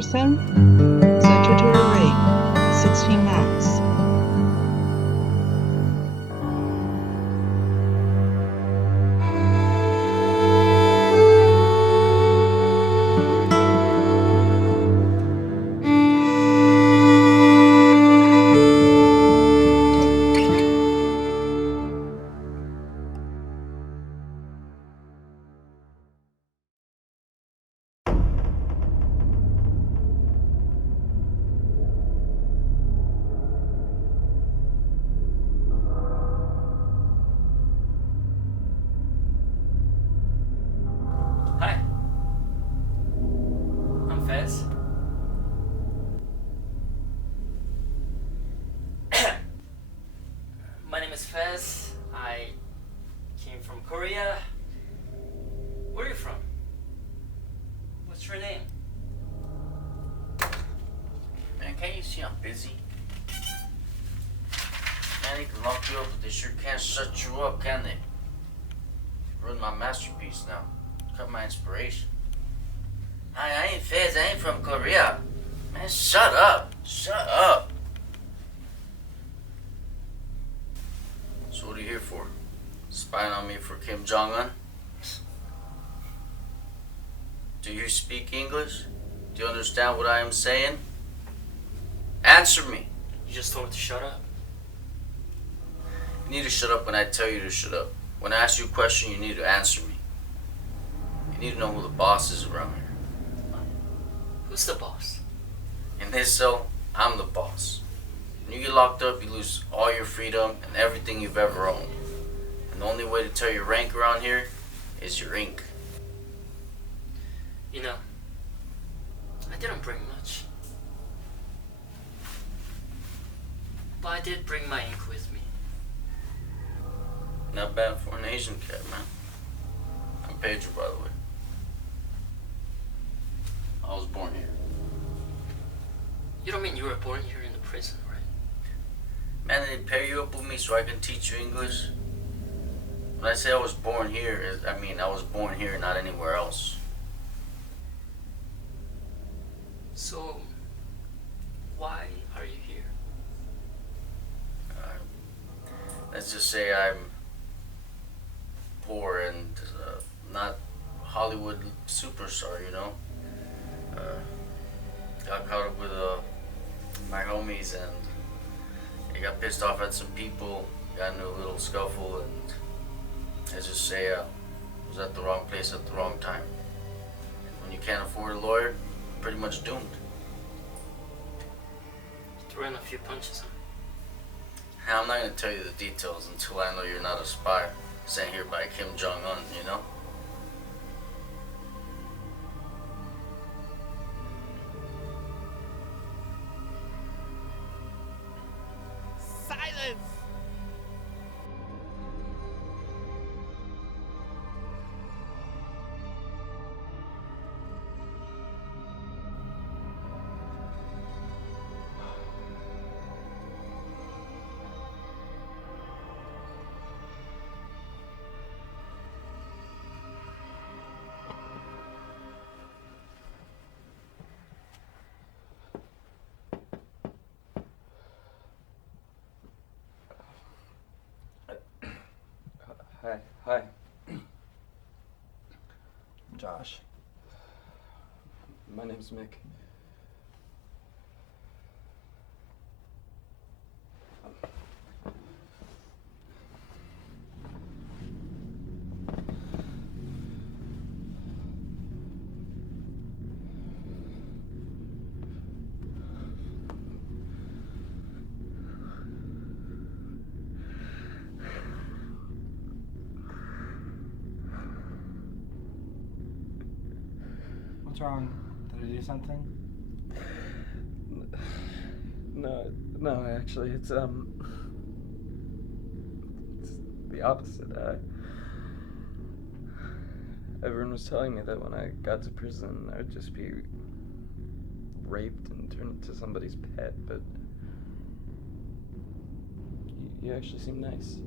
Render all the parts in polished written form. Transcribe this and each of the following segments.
person. Statutory rape, 16 months. Hi, I'm Fez. My name is Fez. I came from Korea. Where are you from? What's your name? Man, can't you see I'm busy? Man, they can lock you up, but they sure can't shut you up, can they? Ruin my masterpiece now. Cut my inspiration. Hi, I ain't Fez. I ain't from Korea. Man, shut up. Shut up. So what are you here for? Spying on me for Kim Jong-un? Do you speak English? Do you understand what I am saying? Answer me. You just told me to shut up. You need to shut up when I tell you to shut up. When I ask you a question, you need to answer me. You need to know who the boss is around here. Who's the boss? In this cell, I'm the boss. When you get locked up, you lose all your freedom and everything you've ever owned. And the only way to tell your rank around here is your ink. You know, I didn't bring much. But I did bring my ink with me. Not bad for an Asian cat, man. I'm Pedro, by the way. I was born here. You don't mean you were born here in the prison, right? Man, they pair you up with me so I can teach you English. When I say I was born here, I mean I was born here, not anywhere else. So, why are you here? Let's just say I'm poor and not Hollywood superstar, you know? Got caught up with my homies and I got pissed off at some people, got into a little scuffle, and let's just say I was at the wrong place at the wrong time. When you can't afford a lawyer, you're pretty much doomed. Threw in a few punches, huh? I'm not gonna tell you the details until I know you're not a spy sent here by Kim Jong-un, you know? Silence! Hi. Josh. My name's Mick. What's wrong? Did I do something? No, actually, it's the opposite. Everyone was telling me that when I got to prison, I'd just be raped and turned into somebody's pet, but you actually seem nice.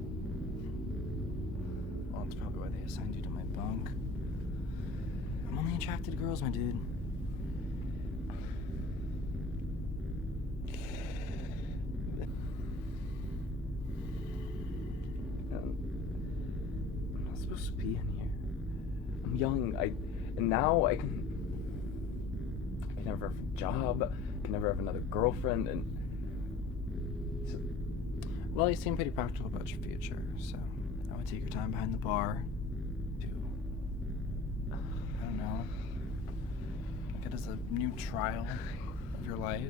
Well, that's probably why they assigned you to my bunk. I'm only attracted to girls, my dude. supposed to be in here? I'm young. And now I can never have a job. I can never have another girlfriend. And Well, you seem pretty practical about your future, so I would take your time behind the bar to, I don't know, look at it as a new trial of your life.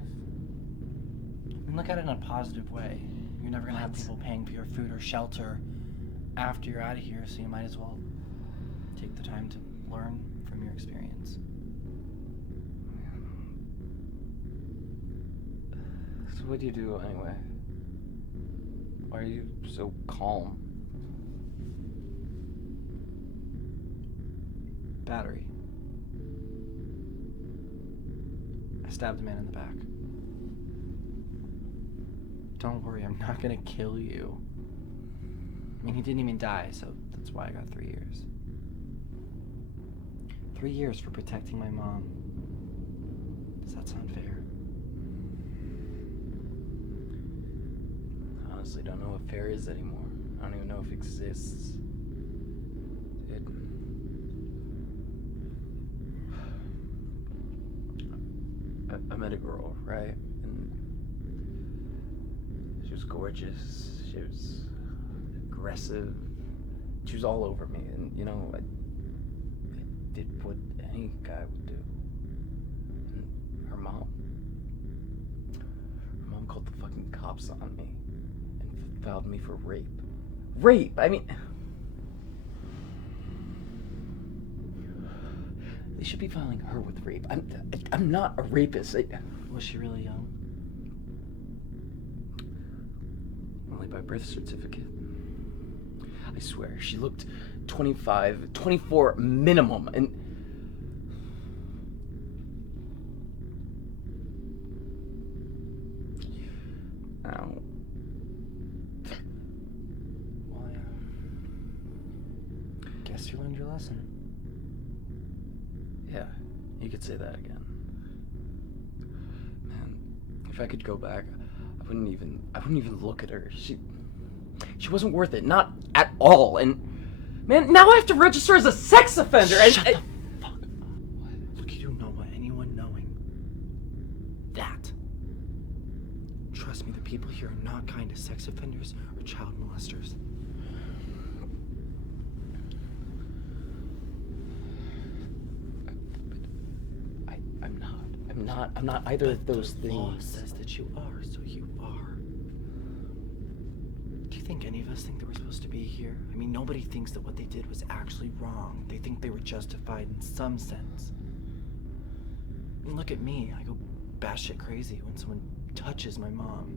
I mean, look at it in a positive way. You're never gonna have people paying for your food or shelter after you're out of here, so you might as well take the time to learn from your experience. So what do you do anyway? Why are you so calm? Battery. I stabbed a man in the back. Don't worry, I'm not gonna kill you. I mean, he didn't even die, so that's why I got 3 years. 3 years for protecting my mom. Does that sound fair? I honestly don't know what fair is anymore. I don't even know if it exists. Dude. I met a girl, right? And she was gorgeous. She was aggressive. She was all over me. And, you know, I did what any guy would do. And her mom called the fucking cops on me and filed me for rape. Rape! I mean, they should be filing her with rape. I'm not a rapist. Was she really young? Only by birth certificate. I swear, she looked 25, 24 minimum, and ow. Well, guess you learned your lesson. Yeah, you could say that again. Man, if I could go back, I wouldn't even look at her. She wasn't worth it, not at all. And man, now I have to register as a sex offender. Shut the fuck up. Look, you don't know what anyone knowing that. Trust me, the people here are not kind to sex offenders or child molesters. I'm not either of those The law things. says that you are, so you are. Do you think any of us think that we're supposed to be here? I mean, nobody thinks that what they did was actually wrong. They think they were justified in some sense. I mean, look at me. I go batshit crazy when someone touches my mom.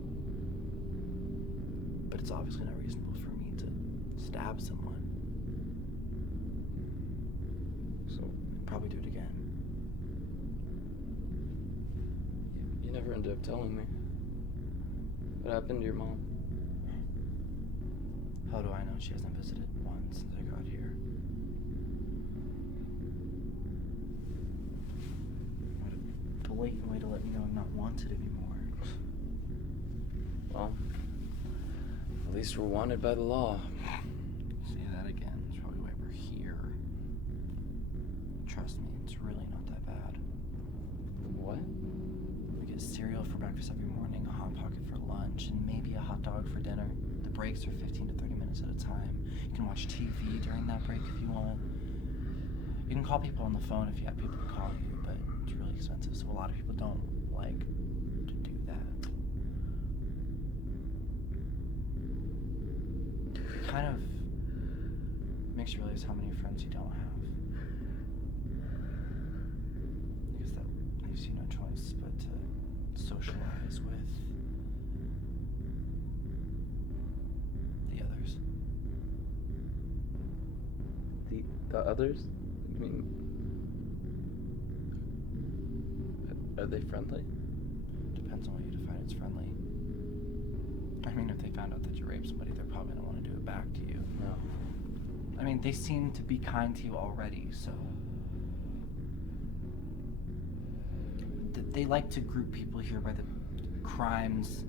But it's obviously not reasonable for me to stab someone. So I'd probably do it again. You never ended up telling me. What happened to your mom? How do I know she hasn't visited once since I got here? What a blatant way to let me know I'm not wanted anymore. Well, at least we're wanted by the law. Say that again. That's probably why we're here. Trust me, it's really not that bad. What? We get cereal for breakfast every morning, a Hot Pocket for lunch, and maybe a hot dog for dinner. The breaks are 15 to 30 minutes at a time. You can watch TV during that break if you want. You can call people on the phone if you have people to call you, but it's really expensive, so a lot of people don't like to do that. It kind of makes you realize how many friends you don't have. Because that leaves you no choice but to socialize with the others. The others? I mean, are they friendly? Depends on what you define as friendly. I mean, if they found out that you raped somebody, they're probably gonna want to do it back to you. No. I mean, they seem to be kind to you already, so they like to group people here by the crimes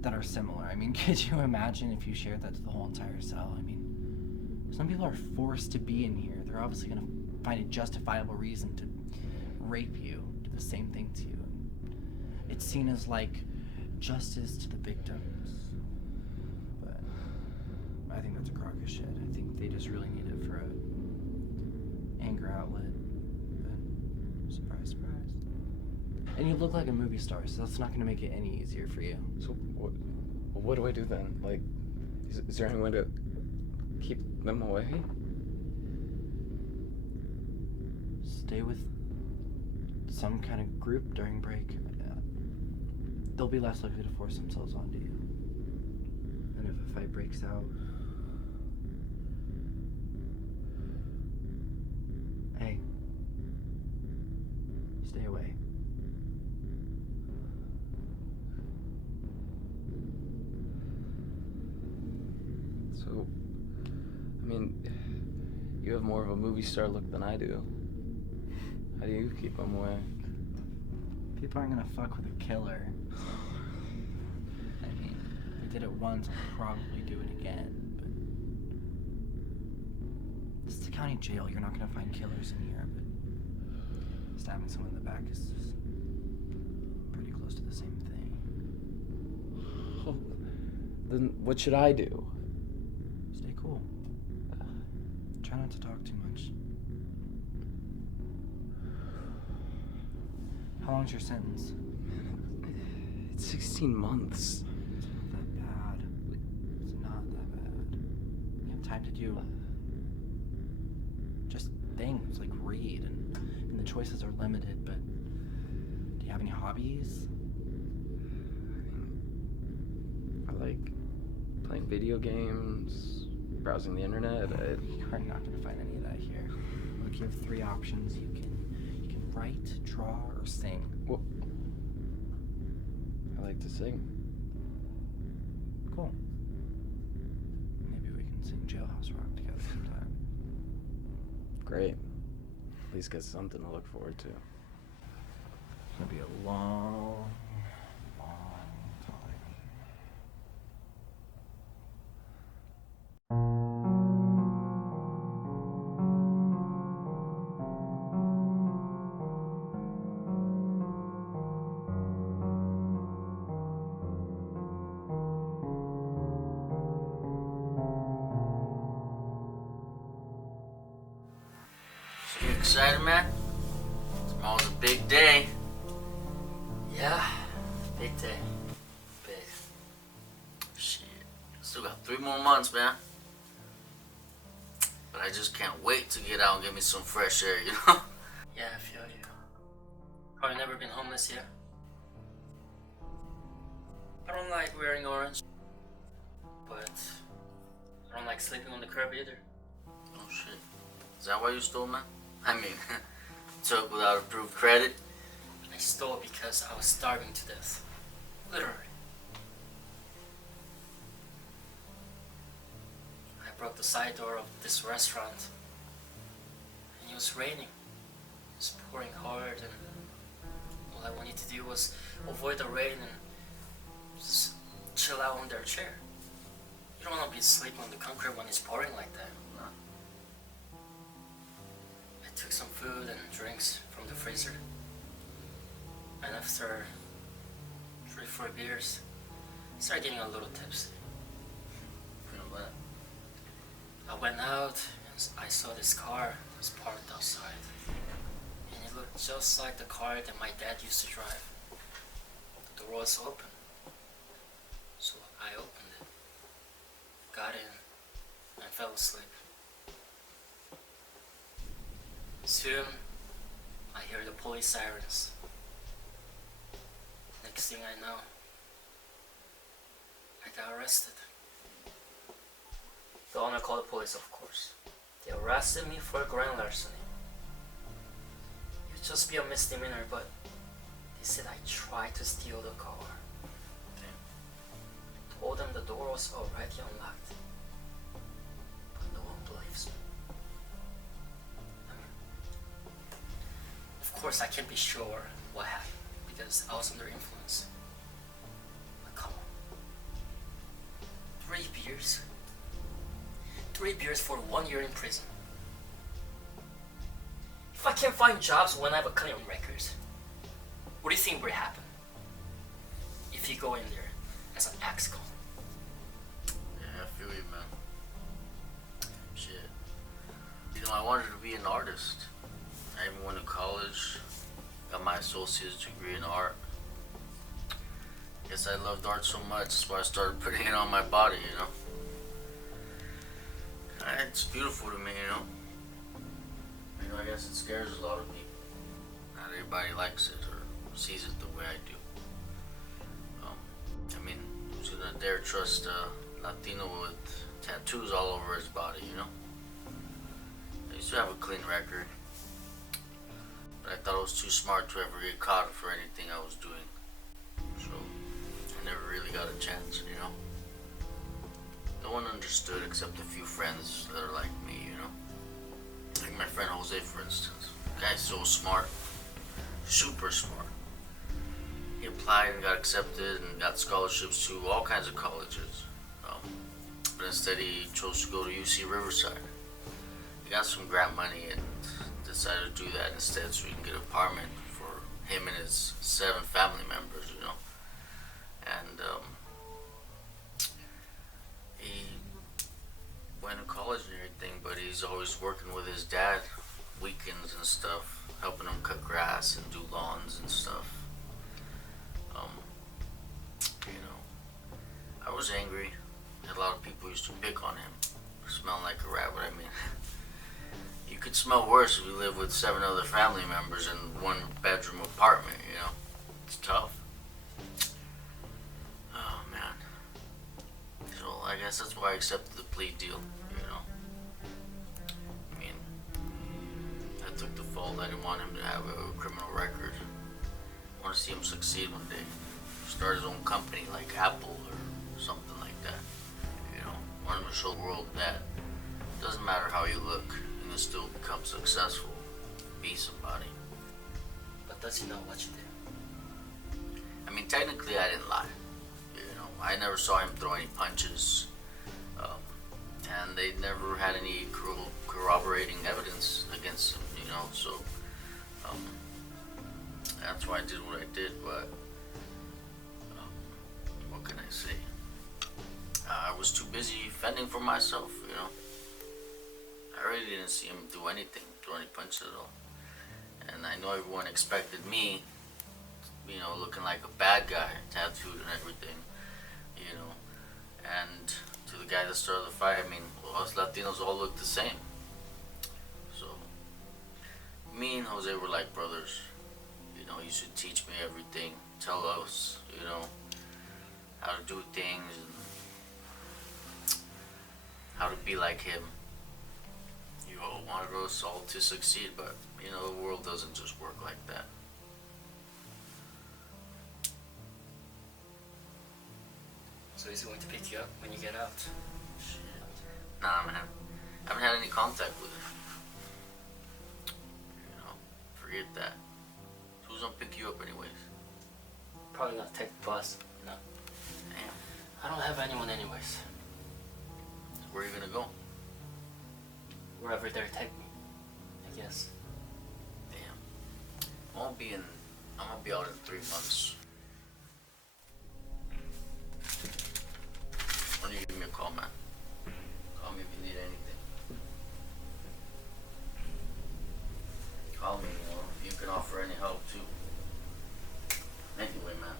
that are similar. I mean, could you imagine if you shared that to the whole entire cell? I mean, Some people are forced to be in here. They're obviously going to find a justifiable reason to rape you, do the same thing to you. It's seen as like justice to the victims. But I think that's a crock of shit. I think they just really need it for a anger outlet. But surprise, surprise. And you look like a movie star, so that's not going to make it any easier for you. So what do I do then? Like, is there any way to keep them away? Stay with some kind of group during break. They'll be less likely to force themselves onto you. And if a fight breaks out, hey, stay away. So, I mean, you have more of a movie star look than I do. How do you keep them away? People aren't gonna fuck with a killer. I mean, we did it once, I'll probably do it again, but this is a county jail, you're not gonna find killers in here, but stabbing someone in the back is just pretty close to the same thing. Oh, then what should I do? Stay cool. Try not to talk too much. How long's your sentence? It's 16 months. It's not that bad. It's not that bad. You have time to do just things like read, and the choices are limited, but do you have any hobbies? I like playing video games, browsing the internet. You are not going to find any of that here. Look, you have 3 options. You can write, draw, or sing. Well, I like to sing. Cool. Maybe we can sing Jailhouse Rock together sometime. Great. At least get something to look forward to. It's going to be a long time. So you excited, man? Tomorrow's a big day. Yeah, big day. Big. Shit. Still got 3 more months, man. But I just can't wait to get out and get me some fresh air, you know? Yeah, I feel you. Probably never been homeless yet. I don't like wearing orange, but I don't like sleeping on the curb either. Oh shit. Is that why you stole, man? I mean, took without approved credit. I stole because I was starving to death. Literally. I broke the side door of this restaurant, and it was raining. It was pouring hard, and all I wanted to do was avoid the rain and just chill out on their chair. You don't want to be sleeping on the concrete when it's pouring like that. No. I took some food and drinks from the freezer, and after 3-4 beers, I started getting a little tipsy. Feel that? I went out and I saw this car that was parked outside, and it looked just like the car that my dad used to drive. The door was open, so I opened it, got in, and fell asleep. Soon, I hear the police sirens. Next thing I know, I got arrested. The owner called the police, of course. They arrested me for grand larceny. It would just be a misdemeanor, but they said I tried to steal the car. Told them the door was already unlocked, but no one believes me. Of course, I can't be sure what happened because I was under influence. But come on, 3 beers? 3 beers for 1 year in prison. If I can't find jobs when I have a clean record, what do you think would happen if you go in there as an ex-con? Yeah, I feel you, man. Shit. You know, I wanted to be an artist. I even went to college, got my associate's degree in art. Guess I loved art so much, that's why I started putting it on my body, you know? It's beautiful to me, you know? You know, I guess it scares a lot of people. Not everybody likes it or sees it the way I do. I mean, who's gonna dare trust a Latino with tattoos all over his body, you know? I used to have a clean record, but I thought I was too smart to ever get caught for anything I was doing. So, I never really got a chance, you know? No one understood except a few friends that are like me, you know? Like my friend Jose, for instance. The guy's so smart. Super smart. He applied and got accepted and got scholarships to all kinds of colleges. But instead he chose to go to UC Riverside. He got some grant money and decided to do that instead so he can get an apartment for him and his 7 family members, you know? And he went to college and everything, but he's always working with his dad weekends and stuff, helping him cut grass and do lawns and stuff. You know, I was angry. A lot of people used to pick on him, smelling like a rat, but I mean, you could smell worse if you live with 7 other family members in 1-bedroom apartment, you know? It's tough. Oh, man. So, I guess that's why I accepted the plea deal, you know? I mean, I took the fault. I didn't want him to have a criminal record. I want to see him succeed one day. Start his own company like Apple or something like that. You know, I want him to show the world that it doesn't matter how you look, you can still become successful, be somebody. But does he know what you did? I mean, technically I didn't lie. You know, I never saw him throw any punches, and they never had any corroborating evidence against him, you know, so that's why I did what I did, but what can I say? I was too busy fending for myself, you know. I really didn't see him do anything, throw any punches at all. And I know everyone expected me, you know, looking like a bad guy, tattooed and everything, you know. And to the guy that started the fight, I mean, well, us Latinos all look the same. So, me and Jose were like brothers. You know, he used to teach me everything, tell us, you know, how to do things and how to be like him. You know, wanted us all to succeed, but, you know, the world doesn't just work like that. So he's going to pick you up when you get out? Shit. Nah, man. I haven't had any contact with him. You know, forget that. Who's gonna pick you up anyways? Probably not take the bus. No. Damn. I don't have anyone anyways. So where are you gonna go? Wherever they take me, I guess. Damn. I'm gonna be out in 3 months. Why don't you give me a call, man? Call me if you need anything. Call me, you know, if you can offer any help too. Anyway, man,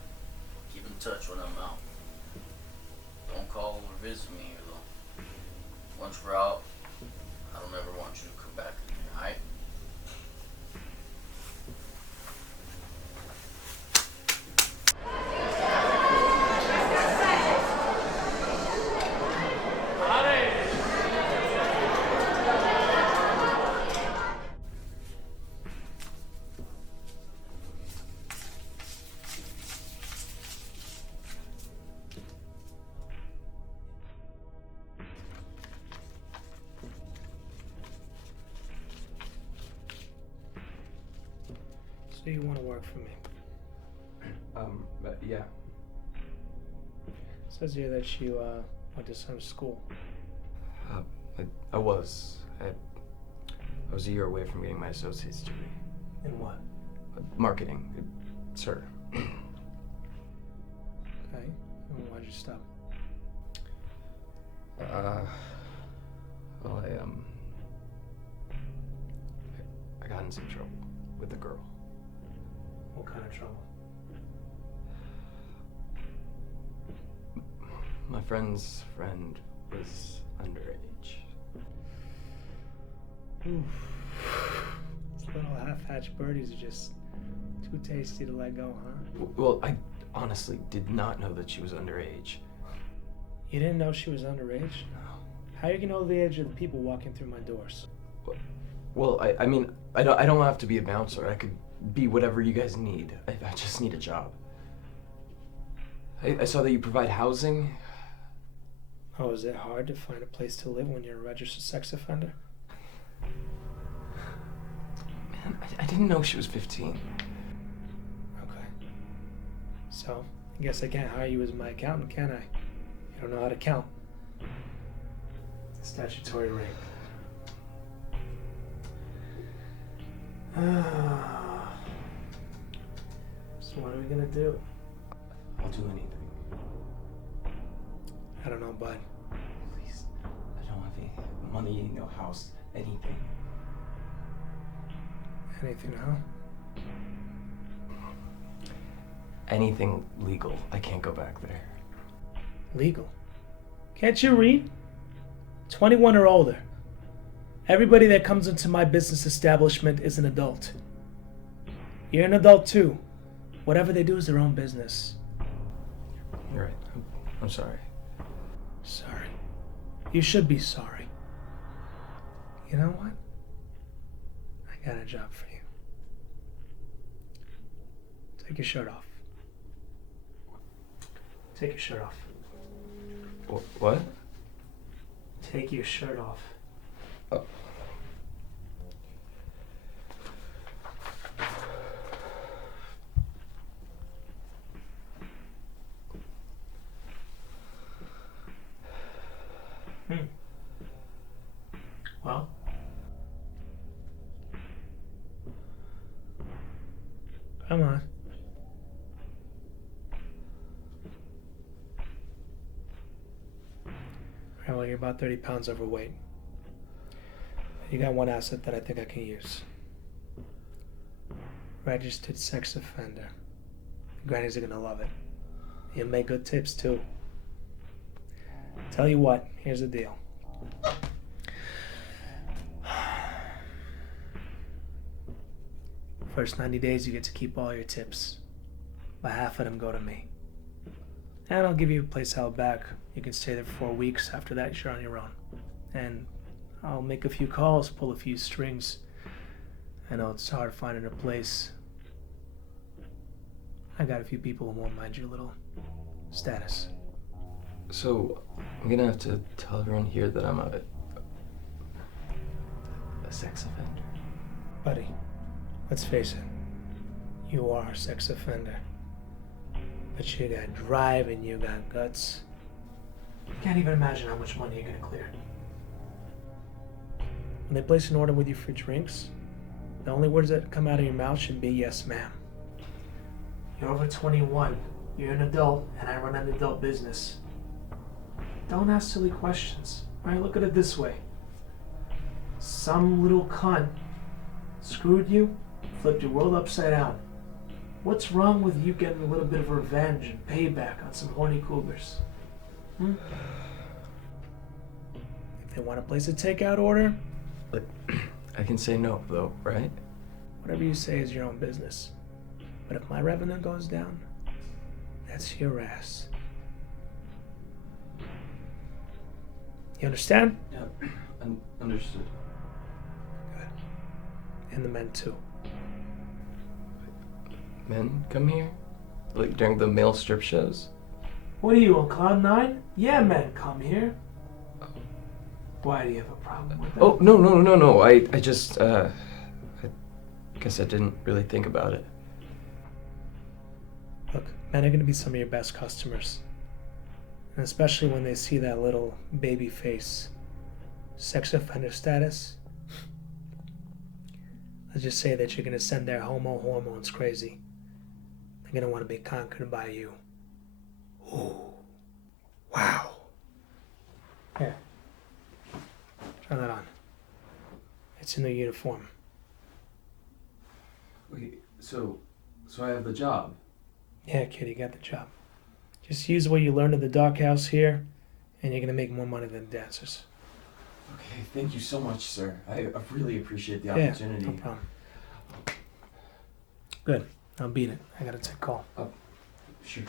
keep in touch when I'm out. Don't call or visit me, you know. Once we're out, I don't ever want you to come back in here, alright? So you want to work for me? But yeah. Says here that you went to some school. I was. I was a year away from getting my associate's degree. In what? Marketing, sir. Okay. And why'd you stop? Well, I got in some trouble with a girl. What kind of trouble? My friend's friend was underage. Oof. Those little half-hatched birdies are just too tasty to let go, huh? Well, I honestly did not know that she was underage. You didn't know she was underage? No. How you gonna know the age of the people walking through my doors? Well, I mean, I don't have to be a bouncer. I could be whatever you guys need. I just need a job. I saw that you provide housing. Oh, is it hard to find a place to live when you're a registered sex offender? Man, I didn't know she was 15. Okay. So, I guess I can't hire you as my accountant, can I? You don't know how to count. Statutory rape. So what are we gonna do? I'll do anything. I don't know, bud. Please, I don't have any money, no house, anything. Anything, huh? Anything legal. I can't go back there. Legal. Can't you read? 21 or older. Everybody that comes into my business establishment is an adult. You're an adult too. Whatever they do is their own business. You're right. I'm sorry. Sorry. You should be sorry. You know what? I got a job for you. Take your shirt off. Take your shirt off. What? Take your shirt off. Oh. Well? Come on. Alright, well, you're about 30 pounds overweight. You got one asset that I think I can use. Registered sex offender. Grannies are gonna love it. You make good tips too. Tell you what, here's the deal. First 90 days you get to keep all your tips. But half of them go to me. And I'll give you a place out back. You can stay there for 4 weeks. After that, you're on your own. And I'll make a few calls, pull a few strings. I know it's hard finding a place. I got a few people who won't mind your little status. So, I'm gonna have to tell everyone here that I'm a sex offender. Buddy, let's face it. You are a sex offender. But you got drive and you got guts. You can't even imagine how much money you're gonna clear. When they place an order with you for drinks, the only words that come out of your mouth should be yes, ma'am. You're over 21. You're an adult, and I run an adult business. Don't ask silly questions. Alright, look at it this way. Some little cunt screwed you, flipped your world upside down. What's wrong with you getting a little bit of revenge and payback on some horny cougars? If they want to place a takeout order, But I can say no, though, right? whatever you say is your own business. But if my revenue goes down, that's your ass. You understand? Yeah, understood. Good. And the men too. Men come here? Like during the male strip shows? What are you, on Cloud 9? Yeah, men come here. Why do you have a problem with that? Oh, no. I just, I guess I didn't really think about it. Look, men are going to be some of your best customers. And especially when they see that little baby face sex offender status. Let's just say that you're gonna send their homo hormones crazy. They're gonna want to be conquered by you. Ooh. Wow. Here. Try that on. It's in the uniform. Wait, so I have the job. Yeah, kid, you got the job. Just use what you learned in the dark house here, and you're gonna make more money than dancers. Okay, thank you so much, sir. I really appreciate the Yeah, opportunity. no problem. Good. I'll beat it. I gotta take a call. Sure.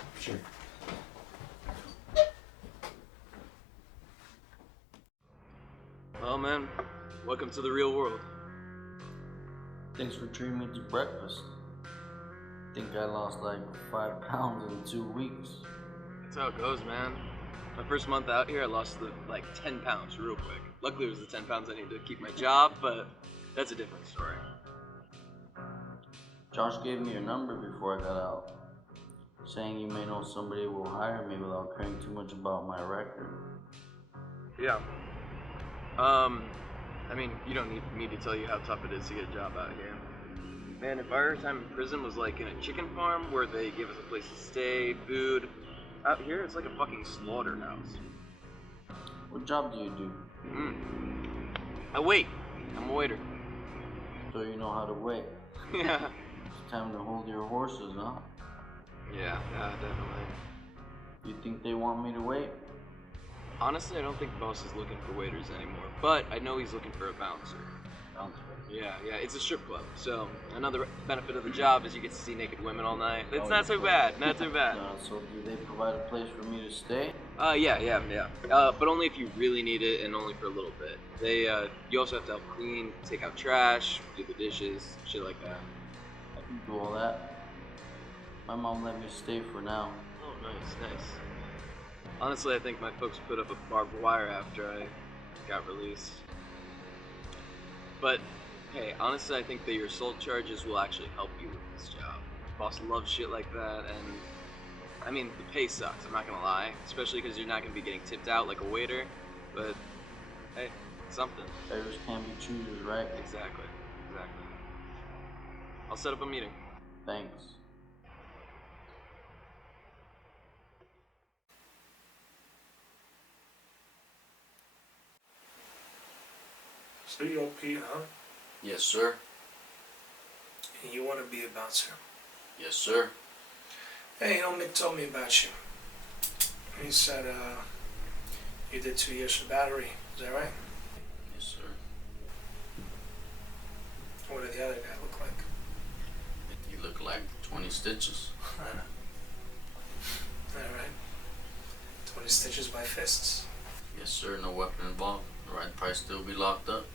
Well, man, welcome to the real world. Thanks for treating me to breakfast. Think I lost like 5 pounds in 2 weeks. That's how it goes, man. My first month out here, I lost like 10 pounds real quick. Luckily, it was the 10 pounds I needed to keep my job, but that's a different story. Josh gave me your number before I got out, saying you may know somebody who will hire me without caring too much about my record. Yeah. I mean, you don't need me to tell you how tough it is to get a job out here. Man, if our time in prison was like in a chicken farm where they give us a place to stay, food, out here it's like a fucking slaughterhouse. What job do you do? I wait. I'm a waiter. So you know how to wait. Yeah. It's time to hold your horses, huh? Yeah, definitely. You think they want me to wait? Honestly, I don't think the boss is looking for waiters anymore, but I know he's looking for a bouncer. Bouncer. Yeah, it's a strip club. So another benefit of the job is you get to see naked women all night. It's Oh, not so bad, not so bad. So do they provide a place for me to stay? Yeah. But only if you really need it and only for a little bit. You also have to help clean, take out trash, do the dishes, shit like that. I can do all that. My mom let me stay for now. Oh, nice. Honestly, I think my folks put up a barbed wire after I got released. But, hey, honestly, I think that your assault charges will actually help you with this job. Boss loves shit like that, and I mean, the pay sucks, I'm not gonna lie. Especially because you're not gonna be getting tipped out like a waiter, but hey, it's something. Beggars can't be choosers, right? Exactly. I'll set up a meeting. Thanks. So you're Pete, huh? Yes, sir. And you want to be a bouncer? Yes, sir. Hey, Mick told me about you. He said, you did 2 years for battery. Is that right? Yes, sir. What did the other guy look like? You look like 20 stitches. Alright. 20 stitches by fists. Yes, sir. No weapon involved. The right price still be locked up.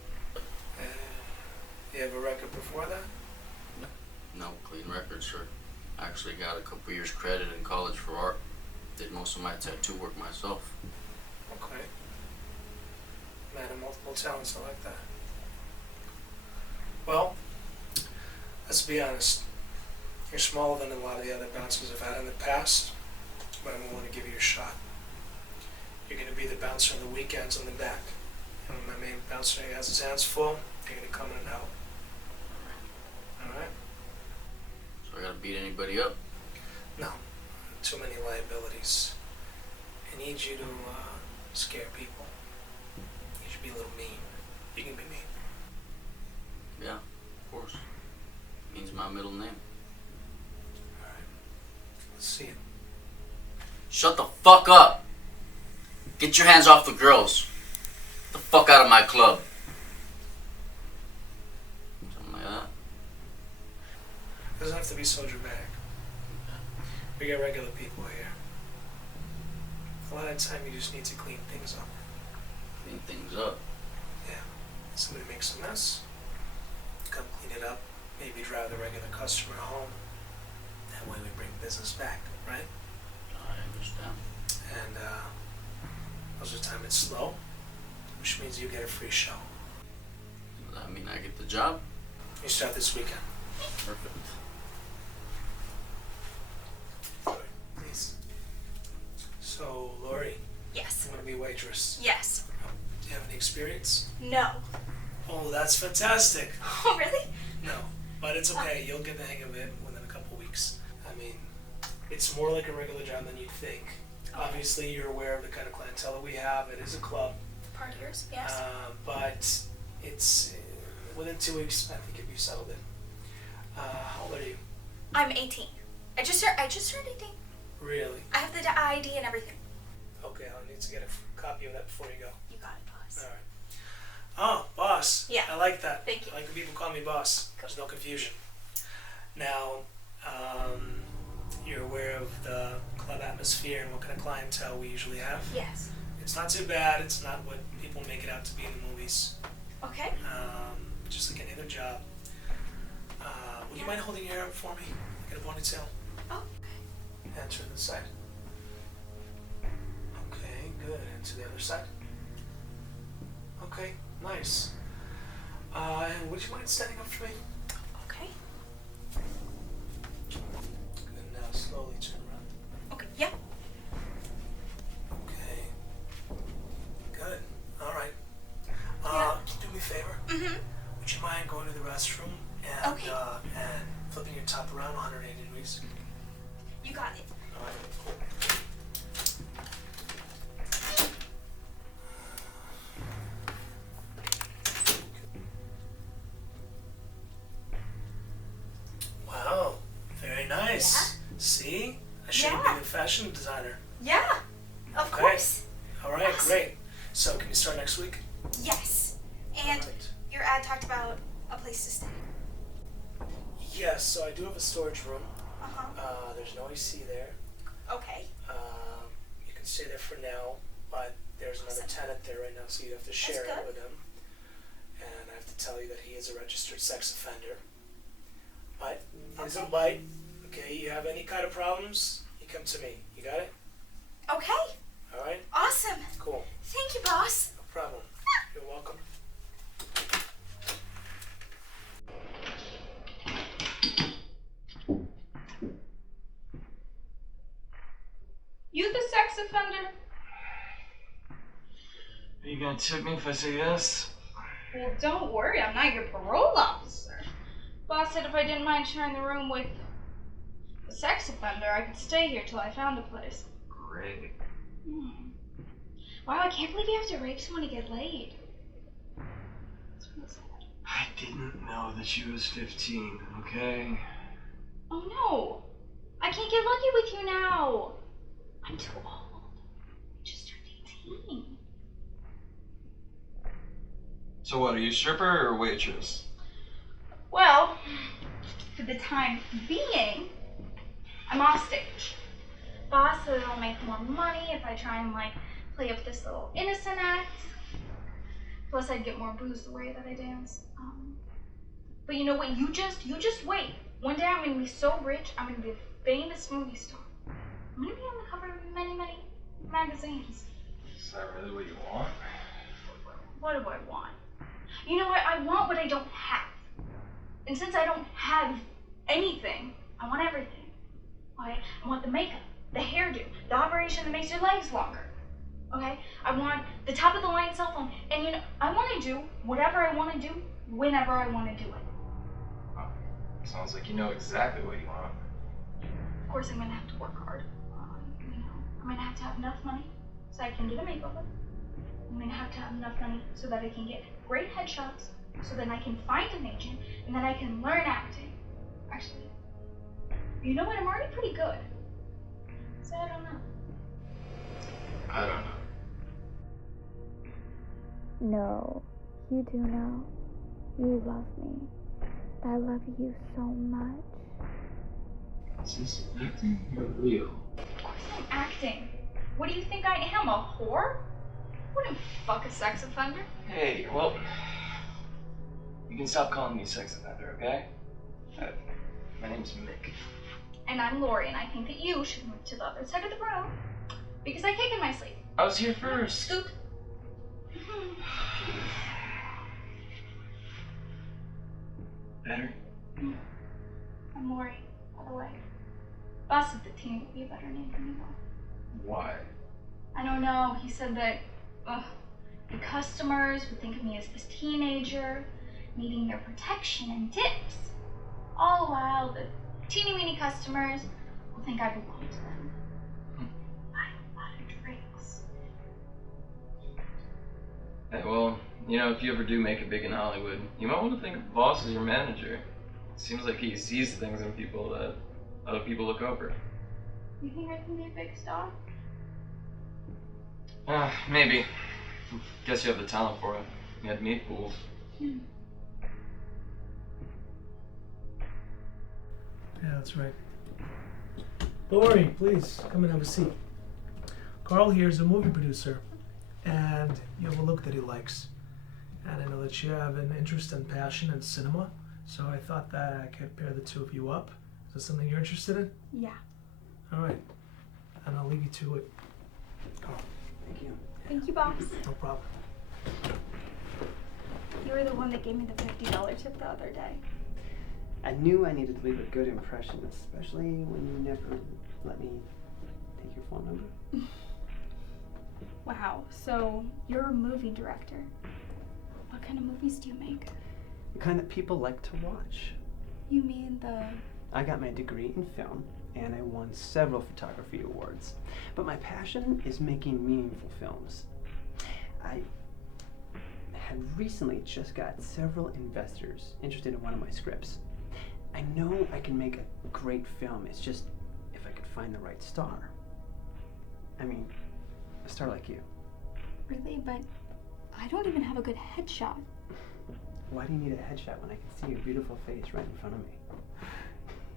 You have a record before that? No clean record, sir. Actually got a couple years credit in college for art. Did most of my tattoo work myself. Okay. Man of multiple talents, I like that. Well, let's be honest. You're smaller than a lot of the other bouncers I've had in the past, but I'm willing to give you a shot. You're going to be the bouncer on the weekends on the back. And when my main bouncer has his hands full, you're going to come in and help. Alright? So I gotta beat anybody up? No. Too many liabilities. I need you to scare people. You should be a little mean. You can be mean. Yeah, of course. Means my middle name. Alright. Let's see it. Shut the fuck up! Get your hands off the girls. Get the fuck out of my club. Something like that. Doesn't have to be so dramatic. We got regular people here. A lot of time you just need to clean things up. Clean things up. Yeah. Somebody makes a mess, come clean it up, maybe drive the regular customer home. That way we bring business back, right? I understand. And most of the time it's slow, which means you get a free show. Does that mean I get the job? You start this weekend. Perfect. Please. So, Lori, Yes. you want to be a waitress? Yes. Do you have any experience? No. Oh, that's fantastic. Oh, really? No, but it's okay. You'll get the hang of it within a couple weeks. I mean, it's more like a regular job than you'd think. Obviously, you're aware of the kind of clientele that we have. It is a club. Partiers, yes. But it's within 2 weeks. I think you'll be settled in. How old are you? I'm 18. I just turned 18. Really? I have the ID and everything. Okay, I'll need to get a copy of that before you go. You got it, boss. All right. Oh, boss. Yeah. I like that. Thank you. I like when people call me boss. There's no confusion. Now, you're aware of the club atmosphere and what kind of clientele we usually have? Yes. It's not too bad. It's not what people make it out to be in the movies. Okay. Just like any other job. Would you mind holding your hair up for me? Get a ponytail. Oh. And turn to the side. Okay, good. And to the other side. Okay, nice. And would you mind standing up for me? Okay. Good. Now slowly turn around. Okay. Yeah. Okay. Good. All right. Yeah. Can you do me a favor? Mm-hmm. Would you mind going to the restroom and Okay. and flipping your top around 180 degrees? You got it. All right. Cool. Wow. Very nice. See? I should Yeah. be the fashion designer. Yeah. Of Okay. course. All right. Awesome. Great. So can you start next week? Yes. And All right. your ad talked about a place to stay. Yes. So I do have a storage room. Uh-huh. There's no AC there. Okay. You can stay there for now, but there's another Awesome. tenant there right now, so you have to share it good. with him. And I have to tell you that he is a registered sex offender. But he doesn't Okay. bite. Okay, you have any kind of problems, you come to me. You got it? Okay. All right? Awesome. Cool. Thank you, boss. No problem. You're welcome. You the sex offender? Are you gonna tip me if I say yes? Well, don't worry, I'm not your parole officer. Boss said if I didn't mind sharing the room with a sex offender, I could stay here till I found a place. Great. Wow, I can't believe you have to rape someone to get laid. That's real sad. I didn't know that she was 15, okay? Oh no! I can't get lucky with you now! I'm too old. I just turned 18. So what, are you stripper or waitress? Well, for the time being, I'm off stage. Boss said I'll make more money if I try and play up this little innocent act. Plus I'd get more booze the way that I dance. But you know what? You just wait. One day I'm gonna be so rich, I'm gonna be a famous movie star. I'm gonna be on the cover of many, many magazines. Is that really what you want? What do I want? You know what? I want what I don't have. And since I don't have anything, I want everything. Okay? I want the makeup, the hairdo, the operation that makes your legs longer. Okay? I want the top of the line cell phone. And you know, I want to do whatever I want to do whenever I want to do it. Oh, sounds like you know exactly what you want. Of course, I'm going to have to work hard. You know, I'm going to have enough money so I can get a makeover. I'm going to have enough money so that I can get great headshots, so then I can find an agent, and then I can learn acting. Actually, you know what? I'm already pretty good. So I don't know. I don't know. No, you do know. You love me. I love you so much. Is this acting or real? Of course I'm acting. What do you think I am, a whore? I wouldn't fuck a sex offender. Hey, well, you can stop calling me sex offender, okay? My name's Mick. And I'm Lori, and I think that you should move to the other side of the room because I kick in my sleep. I was here first. Scoot. Better? I'm Lori, by the way. Boss of the team would be a better name for me, though. Why? I don't know. He said that The customers would think of me as this teenager, needing their protection and tips. All the while, the teeny weeny customers will think I belong to them. Buy a lot of drinks. Hey, well, you know, if you ever do make it big in Hollywood, you might want to think of the boss as your manager. It seems like he sees things in people that other people look over. You think I can be a big star? Maybe. Guess you have the talent for it. You had me fooled. Yeah, that's right. Lori, please come and have a seat. Carl here is a movie producer, and you have a look that he likes. And I know that you have an interest and passion in cinema, so I thought that I could pair the two of you up. Is this something you're interested in? Yeah. All right. And I'll leave you to it. Carl. Thank you. Thank you, boss. No problem. You were the one that gave me the $50 tip the other day. I knew I needed to leave a good impression, especially when you never let me take your phone number. Wow, so you're a movie director. What kind of movies do you make? The kind that people like to watch. You mean the... I got my degree in film, and I won several photography awards. But my passion is making meaningful films. I had recently just got several investors interested in one of my scripts. I know I can make a great film. It's just if I could find the right star. I mean, a star like you. Really? But I don't even have a good headshot. Why do you need a headshot when I can see your beautiful face right in front of me?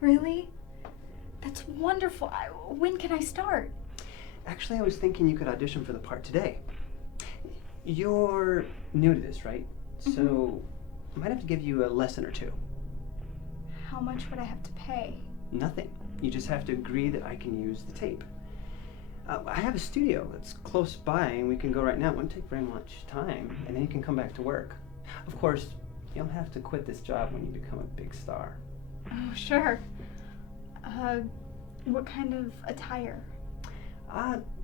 Really? That's wonderful. When can I start? Actually, I was thinking you could audition for the part today. You're new to this, right? Mm-hmm. So I might have to give you a lesson or two. How much would I have to pay? Nothing. You just have to agree that I can use the tape. I have a studio that's close by, and we can go right now. It wouldn't take very much time, and then you can come back to work. Of course, you'll have to quit this job when you become a big star. Oh, sure. What kind of attire?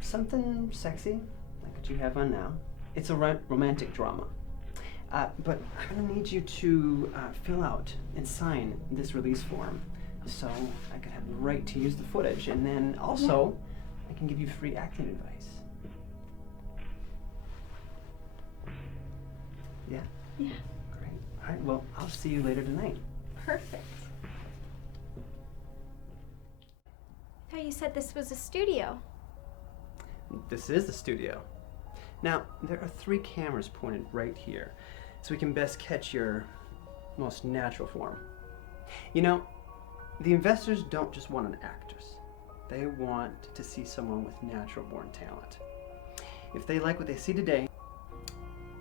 Something sexy, like what you have on now. It's a romantic drama. But I'm gonna need you to fill out and sign this release form so I can have the right to use the footage, and then also I can give you free acting advice. Yeah? Yeah. Great. All right, well, I'll see you later tonight. Perfect. I thought you said this was a studio. This is the studio. Now, there are 3 cameras pointed right here, so we can best catch your most natural form. You know, the investors don't just want an actress. They want to see someone with natural-born talent. If they like what they see today,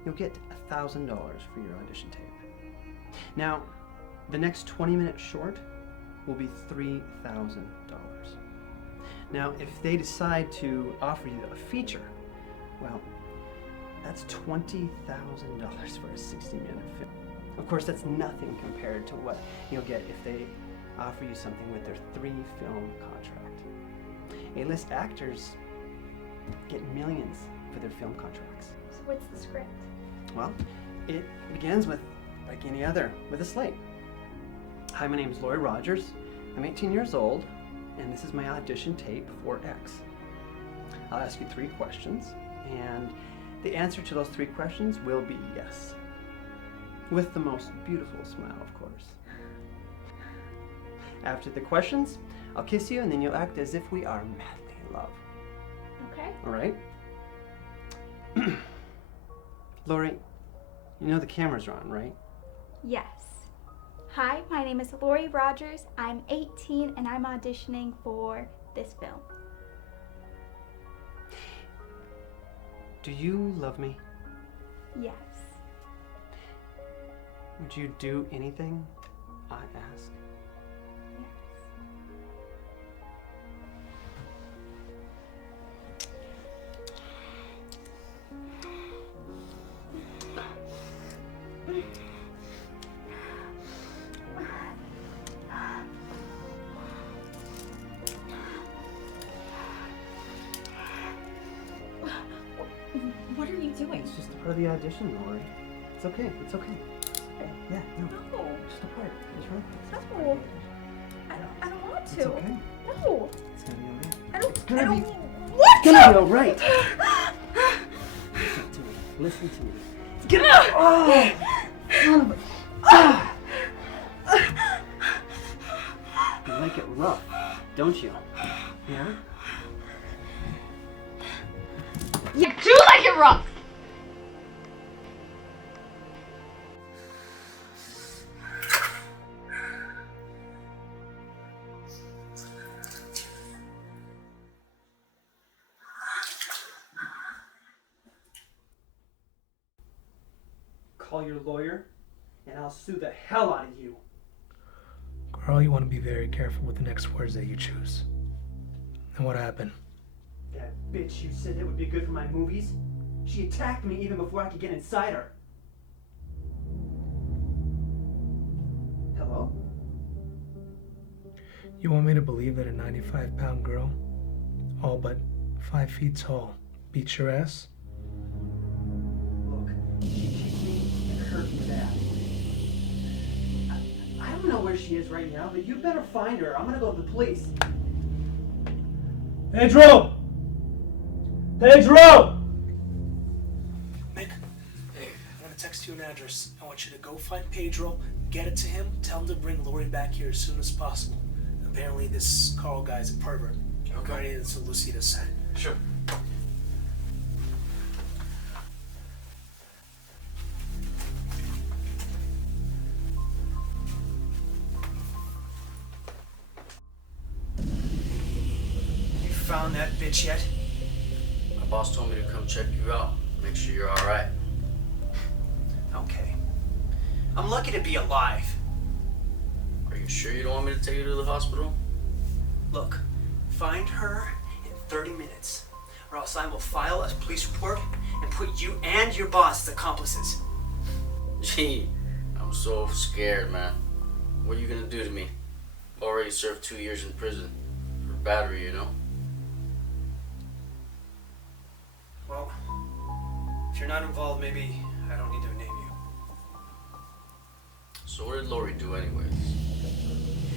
you'll get $1,000 for your audition tape. Now, the next 20-minute short will be $3,000. Now, if they decide to offer you a feature, well, that's $20,000 for a 60-minute film. Of course, that's nothing compared to what you'll get if they offer you something with their 3-film contract. A-list actors get millions for their film contracts. So what's the script? Well, it begins with, like any other, with a slate. Hi, my name is Lori Rogers. I'm 18 years old, and this is my audition tape for X. I'll ask you 3 questions, and the answer to those 3 questions will be yes. With the most beautiful smile, of course. After the questions, I'll kiss you, and then you'll act as if we are madly in love. Okay. All right? Lori, you know the cameras are on, right? Yes. Hi, my name is Lori Rogers. I'm 18 and I'm auditioning for this film. Do you love me? Yes. Would you do anything I ask? What are you doing? It's just a part of the audition, Lori. It's okay. It's okay. Yeah, no. No. Just a part. Just right. No. I don't want to. It's okay. No. It's gonna be alright. I don't. It's gonna I don't be. want It's gonna be to. alright. Listen to me. Listen to me. Get up! Oh! Son of a. Ah! You like it rough, don't you? Yeah? You do like it rough! Call your lawyer, and I'll sue the hell out of you. Carl, you want to be very careful with the next words that you choose. And what happened? That bitch you said that would be good for my movies? She attacked me even before I could get inside her. Hello? You want me to believe that a 95-pound girl, all but 5 feet tall, beats your ass? Look, she kicked me and hurt me bad. I don't know where she is right now, but you better find her. I'm gonna go to the police. Pedro! Pedro! Mick, I'm gonna text you an address. I want you to go find Pedro, get it to him, tell him to bring Lori back here as soon as possible. Apparently this Carl guy's a pervert. Regarding into Lucida's side. Sure. You found that bitch yet? My boss told me to come check you out. Make sure you're alright. Okay. I'm lucky to be alive. Are you sure you don't want me to take you to the hospital? Look, find her in 30 minutes, or else I will file a police report and put you and your boss as accomplices. Gee, I'm so scared, man. What are you gonna do to me? I've already served 2 years in prison for battery, you know? Well, if you're not involved, maybe I don't need to name you. So what did Lori do anyways?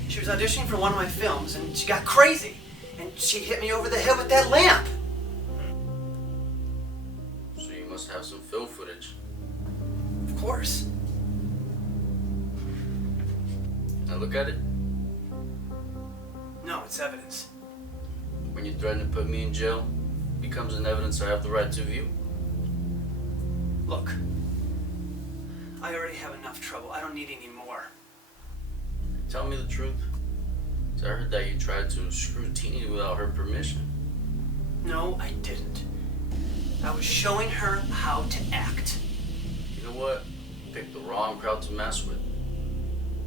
She was auditioning for one of my films, and she got crazy, and she hit me over the head with that lamp. So you must have some film footage. Of course. Now look at it. No, it's evidence. When you threaten to put me in jail, it becomes an evidence I have the right to view. Look, I already have enough trouble. I don't need any more. Tell me the truth. 'Cause I heard that you tried to screw Teeny without her permission. No, I didn't. I was showing her how to act. You know what? You picked the wrong crowd to mess with.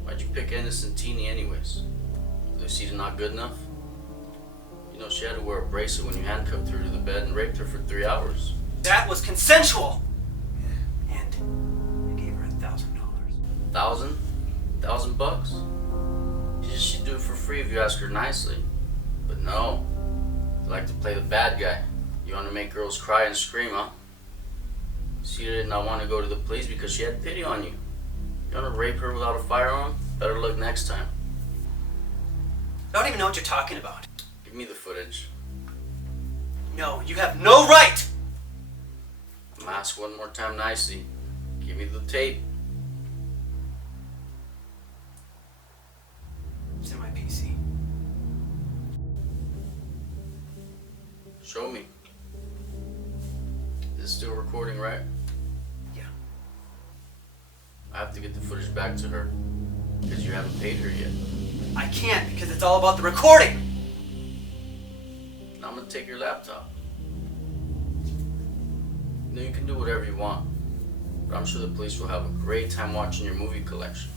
Why'd you pick innocent Teeny anyways? Lucida not good enough? You know she had to wear a bracelet when you handcuffed her to the bed and raped her for 3 hours. That was consensual. And I gave her $1,000. $1,000 She'd do it for free if you ask her nicely. But no. You like to play the bad guy. You want to make girls cry and scream, huh? Lucida did not want to go to the police because she had pity on you. You want to rape her without a firearm? Better luck next time. I don't even know what you're talking about. Give me the footage. No, you have no right! I'm gonna ask one more time nicely. Give me the tape. It's in my PC. Show me. Is it still recording, right? Yeah. I have to get the footage back to her. Because you haven't paid her yet. I can't because it's all about the recording! Now I'm gonna take your laptop. You know you can do whatever you want. But I'm sure the police will have a great time watching your movie collection.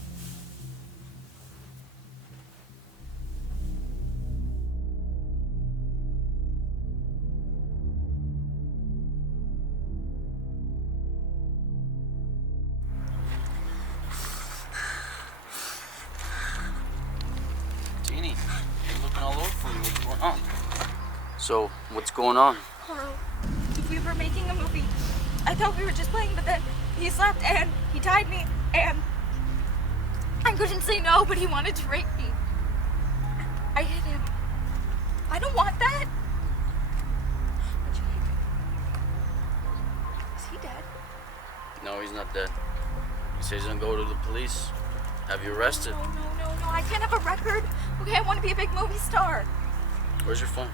Jeannie, you're looking all over for you. What's going on? So, what's going on? Carl, if we were making a movie, I thought we were just playing, but then he slapped and he tied me, and I couldn't say no, but he wanted to rape me. I hit him. I don't want that. What'd you think? Is he dead? No, he's not dead. He says he's gonna go to the police, have you arrested. No, I can't have a record. Okay, I want to be a big movie star. Where's your phone?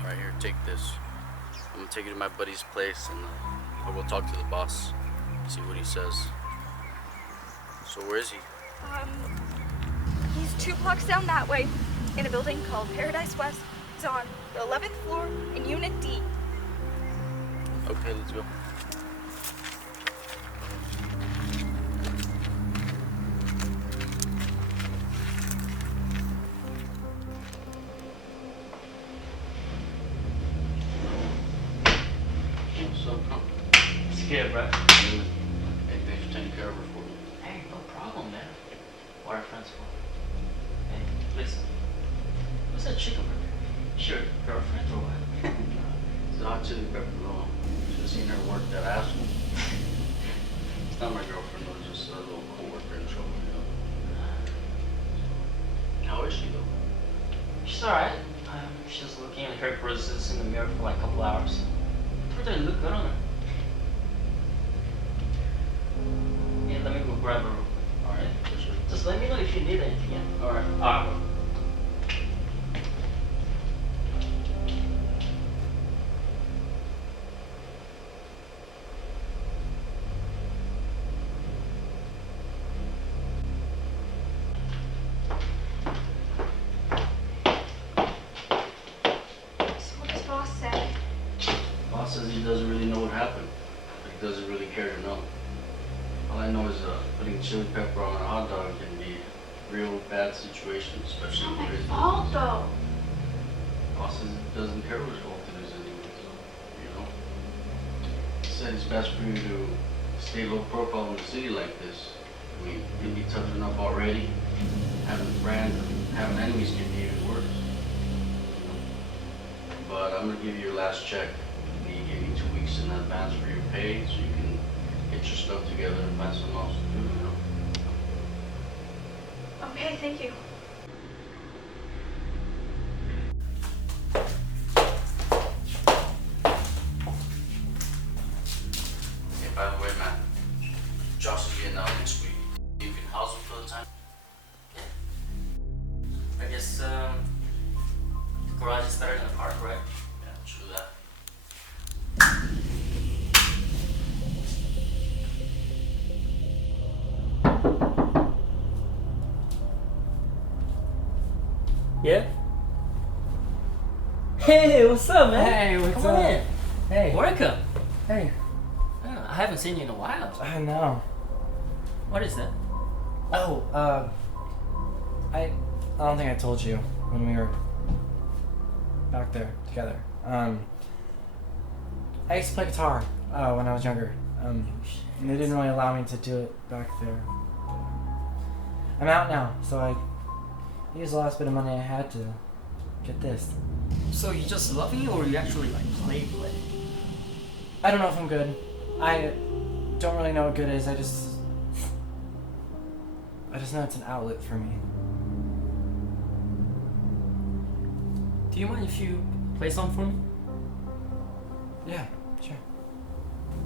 Alright, here, take this. I'm gonna take you to my buddy's place and I'll go talk to the boss, see what he says. So where is he? He's 2 blocks down that way, in a building called Paradise West. He's on the 11th floor in Unit D. Okay, let's go. What's up, bro? Scared, bro. Hey, thanks for taking care of her for me. Hey, no problem, man. What are friends for? Hey, listen. What's that chick over there? Sure, girlfriend or what? It's the hot chili pepper roll. Should've seen her work that asshole. It's not my girlfriend, though. It's just a little coworker in trouble, you know. How is she, though? She's alright. She's looking at her bruises in the mirror for like a couple hours. Thought they look good on her. Yeah, let me go grab her real quick. Alright? Just let me know if you need anything, yeah? Alright. Alright. So what does boss say? Boss says he doesn't really know what happened, but he doesn't really care to know. All I know is putting chili pepper on a hot dog can be a real bad situation, It's especially not when my it's fault, though. Boss says he doesn't care what his fault it is anyway, so, you know. He said it's best for you to stay low profile in a city like this. I mean, you'll be tough enough already. Having friends and having enemies can be even worse. You know? But I'm gonna give you your last check. You give me 2 weeks in advance for your pay, so you can get your stuff together and find something else to do, you know. Okay, thank you. Hey, by the way, man, Josh is getting out next week. You can house him for the time. I guess, the garage is better than the park, right? Yeah, true that. Yeah? Hey, what's up, man? Hey, what's Come on up? in. Hey. Welcome. Hey. I haven't seen you in a while. I know. What is that? Oh, I don't think I told you when we were back there together. I used to play guitar when I was younger. And they didn't really allow me to do it back there. I'm out now, so I used the last bit of money I had to get this. So you just loving it, or you actually like play? I don't know if I'm good. I don't really know what good is. I just know it's an outlet for me. Do you mind if you play something for me? Yeah, sure.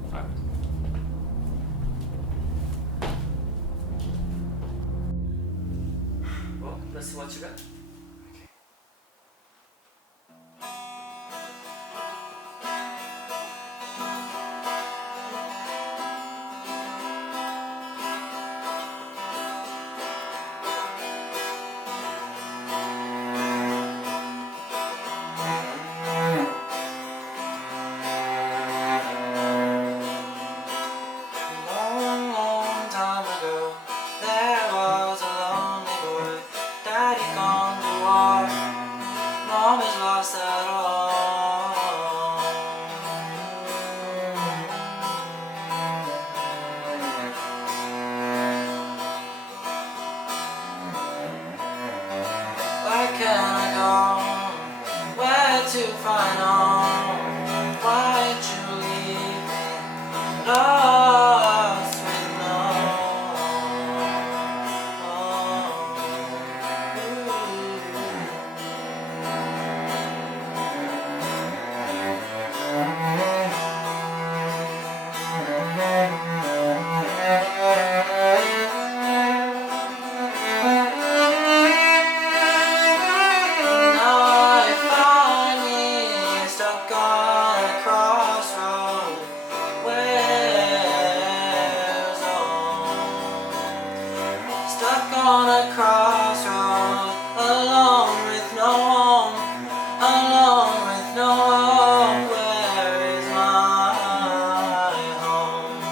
Alright. Well, let's see what you got. Long, long time ago, there was a lonely boy. Daddy gone I know why'd you leave me lost with no Now I find me stuck on a crossroad. Where's home? Stuck on a crossroad, alone with no home, alone with no home. Where is my home?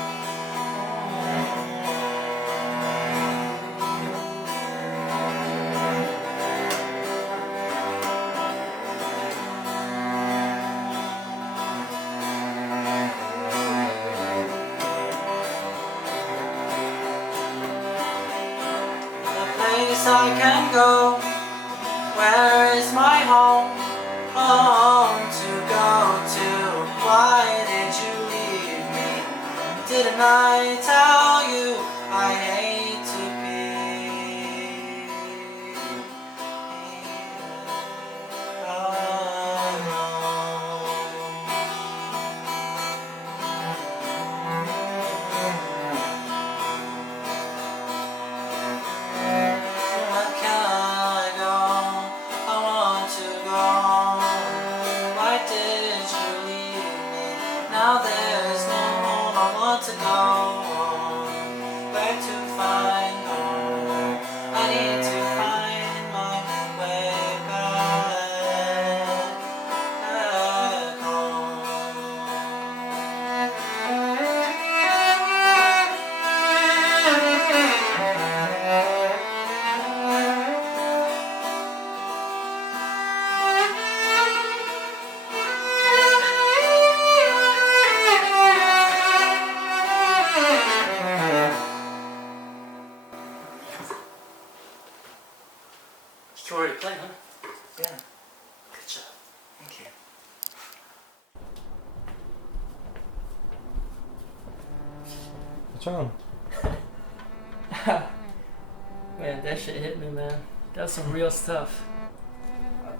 The place I can go. Where is my home? Home to go to. Why did you leave me? Didn't I tell you I hate to be Where can I go? I want to go. Why did you leave me? Now there's no home. I want to go. Where to find home? I need to find my way back You already playing, huh? Yeah, Good job. thank you. What's wrong? Man, that shit hit me, man. That's some real stuff.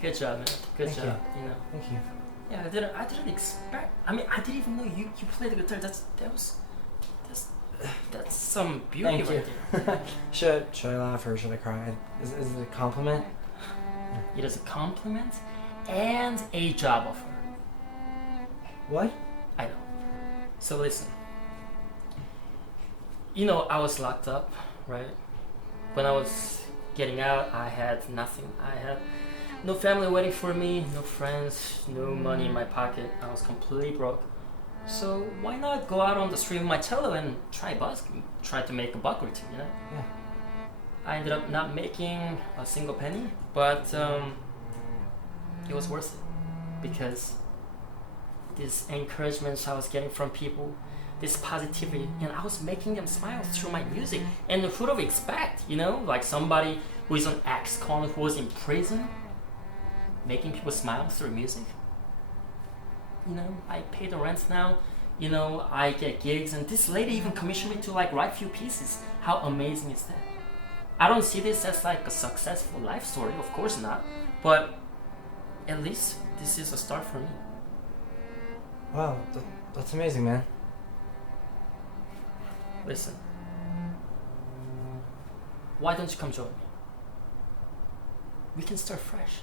Good job, man. Good Thank job. You know. Thank you. Yeah, I didn't expect. I mean, I didn't even know you played the guitar. That's some beauty Thank right you. there. should I laugh or should I cry? Is it a compliment? It is a compliment and a job offer. What? I know. So listen. You know, I was locked up, right? When I was getting out, I had nothing. I had no family waiting for me, no friends, no money in my pocket. I was completely broke. So why not go out on the street with my cello and try to make a buck or two, you know? Yeah. I ended up not making a single penny, but it was worth it because these encouragements I was getting from people, this positivity, and I was making them smile through my music. And who would have expect, you know, like somebody who is an ex-con who was in prison, making people smile through music. You know, I pay the rent now. You know, I get gigs, and this lady even commissioned me to like write few pieces. How amazing is that? I don't see this as like a successful life story, of course not, but at least this is a start for me. Wow, that's amazing, man. Listen, why don't you come join me? We can start fresh.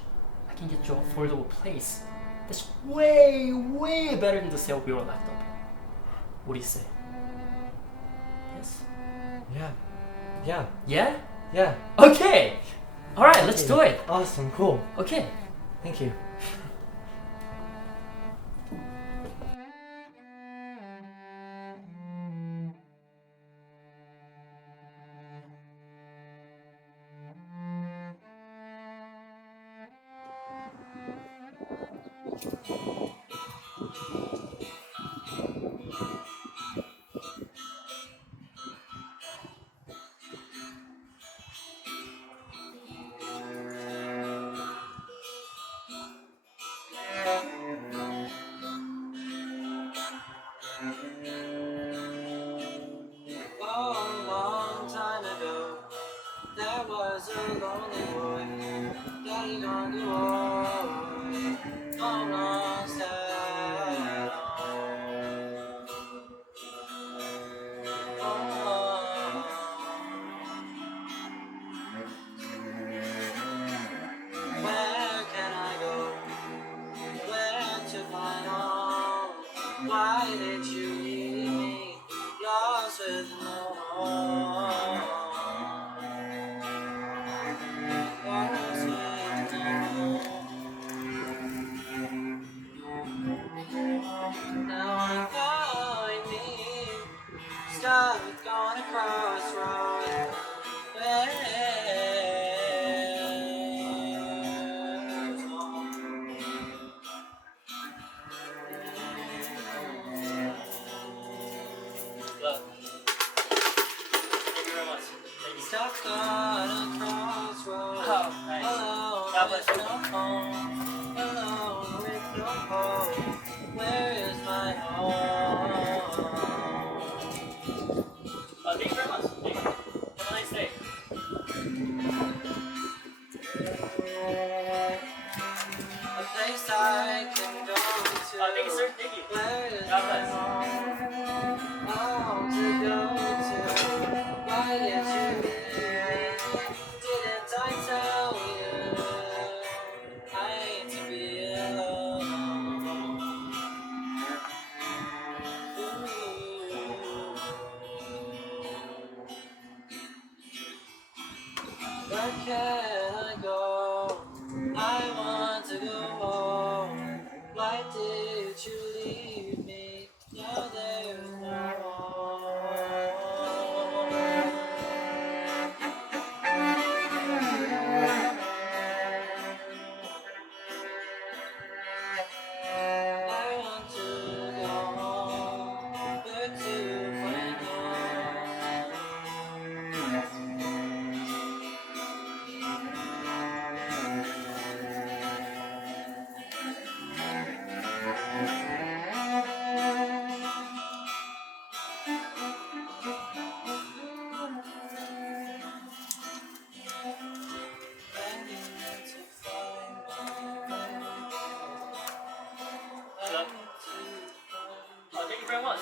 I can get you an affordable place that's way, way better than the cell we were locked up in. What do you say? Yes? Yeah. Yeah. Yeah? Yeah. Okay! Alright, let's do it. Awesome, cool. Okay. Thank you. Long, long time ago, there was a lonely boy, daddy gone to war, long lost at home. Where can I go? Where to find home? Why did you leave me lost with no home? Lost with no home. Now I'm finding stuck on a crossroad. Stuck on a crossroad. Oh, nice. Alone God bless with you. no home. Alone with no hope. Where is my home? Thank you very much. Thank you. Have a nice day. A place I can go to. Thank you, sir. Thank you. Where is God my bless. home? Home to go to. Why did you leave me? Didn't I tell you I hate to be alone? Where can I go? I want to go home. Why did you leave me? Now there's no home. I want to go home. Where to find Hello. Thank you very much.